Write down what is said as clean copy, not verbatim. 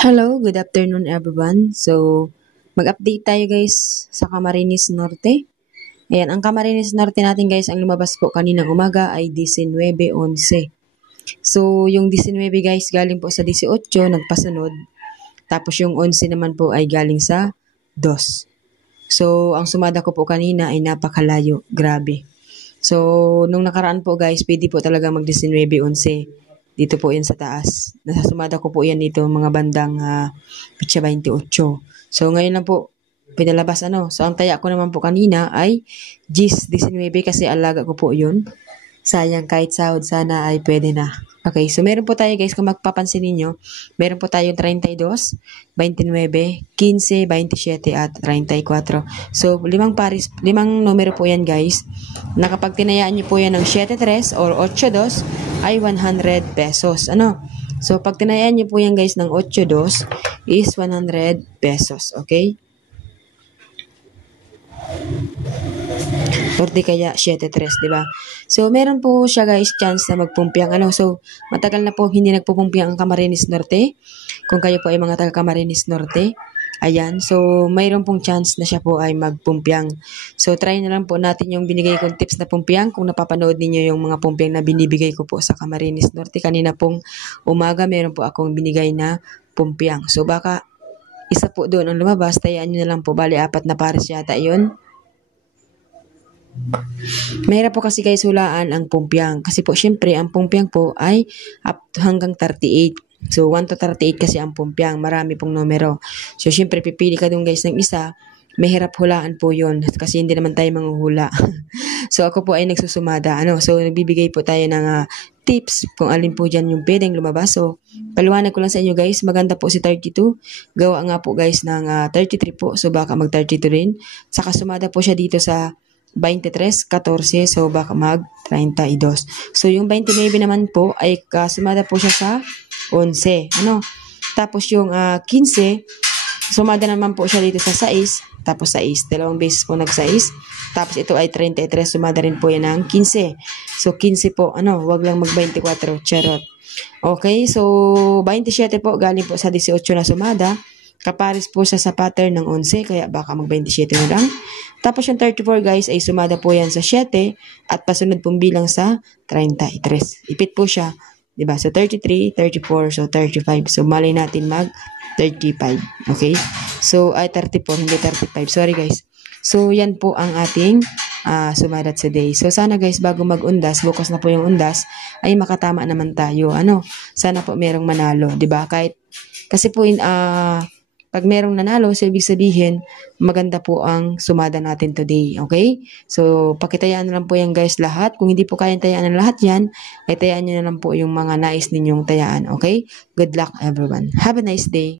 Hello, good afternoon everyone. So, mag-update tayo guys sa Camarines Norte. Ayan, ang Camarines Norte natin guys, ang lumabas po kaninang umaga ay 19-11. So, yung 19 guys, galing po sa 18, nagpasunod. Tapos yung 11 naman po ay galing sa 2. So, ang sumada ko po kanina ay napakalayo. Grabe. So, nung nakaraan po guys, pwede po talaga mag-19-11. Dito po yan sa taas. Nasasumada ko po yan dito mga bandang pitsa 28. So, ngayon lang po pinalabas ano. So, ang taya ko naman po kanina ay Gis 19 kasi alaga ko po yun. Sayang kahit sahod sana ay pwede na. Okay, so meron po tayo guys, kung magpapansin ninyo, meron po tayong 32, 29, 15, 27 at 34. So, limang numero po yan guys. Na kapag tinayaan nyo po yan ng 73 or 82 ay 100 pesos. Ano? So, pag tinayaan nyo po yan guys ng 82 is 100 pesos. Okay? Or di kaya 7-3, di ba? So, meron po siya guys chance na magpumpiang ano. So, matagal na po hindi nagpupumpiang ang Camarines Norte. Kung kayo po ay mga taga Camarines Norte. Ayan. So, mayroon pong chance na siya po ay magpumpiang. So, try na lang po natin yung binigay kong tips na pumpiang. Kung napapanood ninyo yung mga pumpiang na binibigay ko po sa Camarines Norte. Kanina pong umaga, meron po akong binigay na pumpiang. So, baka isa po doon ang lumabas. Tayaan nyo na lang po. Bali, 4 na pares yata yun. Mahirap po kasi guys hulaan ang pumpiang. Kasi po syempre ang pumpiang po ay up to hanggang 38. So 1 to 38 kasi ang pumpiang. Marami pong numero. So syempre pipili ka dun guys ng isa. Mahirap hulaan po yun. Kasi hindi naman tayo manghuhula. So ako po ay nagsusumada. So nagbibigay po tayo ng tips kung alin po dyan yung pwedeng lumabas. So paliwanag ko lang sa inyo guys. Maganda po si 32. Gawa nga po guys ng 33 po. So baka mag 32 rin. Saka sumada po siya dito sa 23, 14, so baka mag 32. So yung 29 naman po ay kasumada po siya sa 11. Tapos yung 15, sumada naman po siya dito sa 6, tapos 6. Dalawang beses po nag-6. Tapos ito ay 33, sumada rin po yan ng 15. So 15 po, wag lang mag 24, charot. Okay, so 27 po, galing po sa 18 na sumada. Kapares po siya sa pattern ng 11, kaya baka mag-27 na lang. Tapos yung 34 guys ay sumada po yan sa 7 at pasunod pong bilang sa 33. Ipit po siya, di ba? So 33, 34, so 35. So malay natin mag 35. Okay? So ay 34, hindi 35. Sorry guys. So yan po ang ating sumadat sa day. So sana guys bago mag-undas, bukas na po yung undas, ay makatama naman tayo. Sana po merong manalo, di ba? Kasi po pag merong nanalo, so ibig sabihin, maganda po ang sumada natin today. Okay? So, pakitayaan na lang po yan guys lahat. Kung hindi po kayang tayaan ng lahat yan, ay tayaan nyo na lang po yung mga nais ninyong tayaan. Okay? Good luck everyone. Have a nice day.